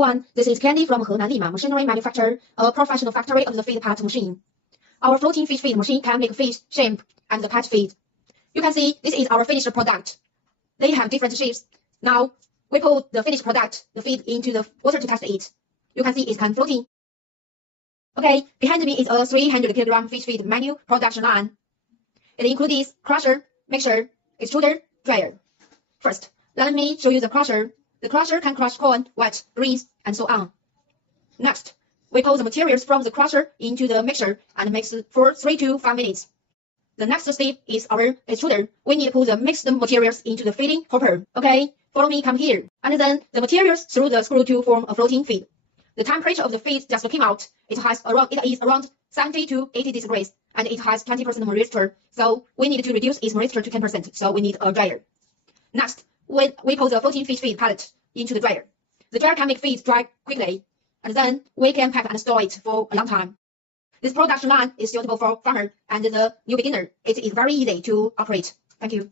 everyone, this is Candy from Henan Lima Machinery Manufacturer, a professional factory of the feed part machine. Our floating fish feed machine can make fish, shrimp, and the pet feed. You can see this is our finished product. They have different shapes. Now, we put the finished product, the feed, into the water to test it. You can see it can floating. Okay, behind me is a 300 kg fish feed manual production line. It includes crusher, mixer, extruder, dryer. First, let me show you the crusher. The crusher can crush corn, wheat, greens, and so on. Next, we pour the materials from the crusher into the mixer and mix for 3 to 5 minutes. The next step is our extruder. We need to put the mixed materials into the feeding hopper. Okay, follow me, come here. And then the materials through the screw to form a floating feed. The temperature of the feed just came out. It is around 70 to 80 degrees, and it has 20% moisture. So we need to reduce its moisture to 10%. So we need a dryer. Next, we pour the floating fish feed pellet into the dryer. The dryer can make feed dry quickly, and then we can pack and store it for a long time. This production line is suitable for farmer and the new beginner. It is very easy to operate. Thank you.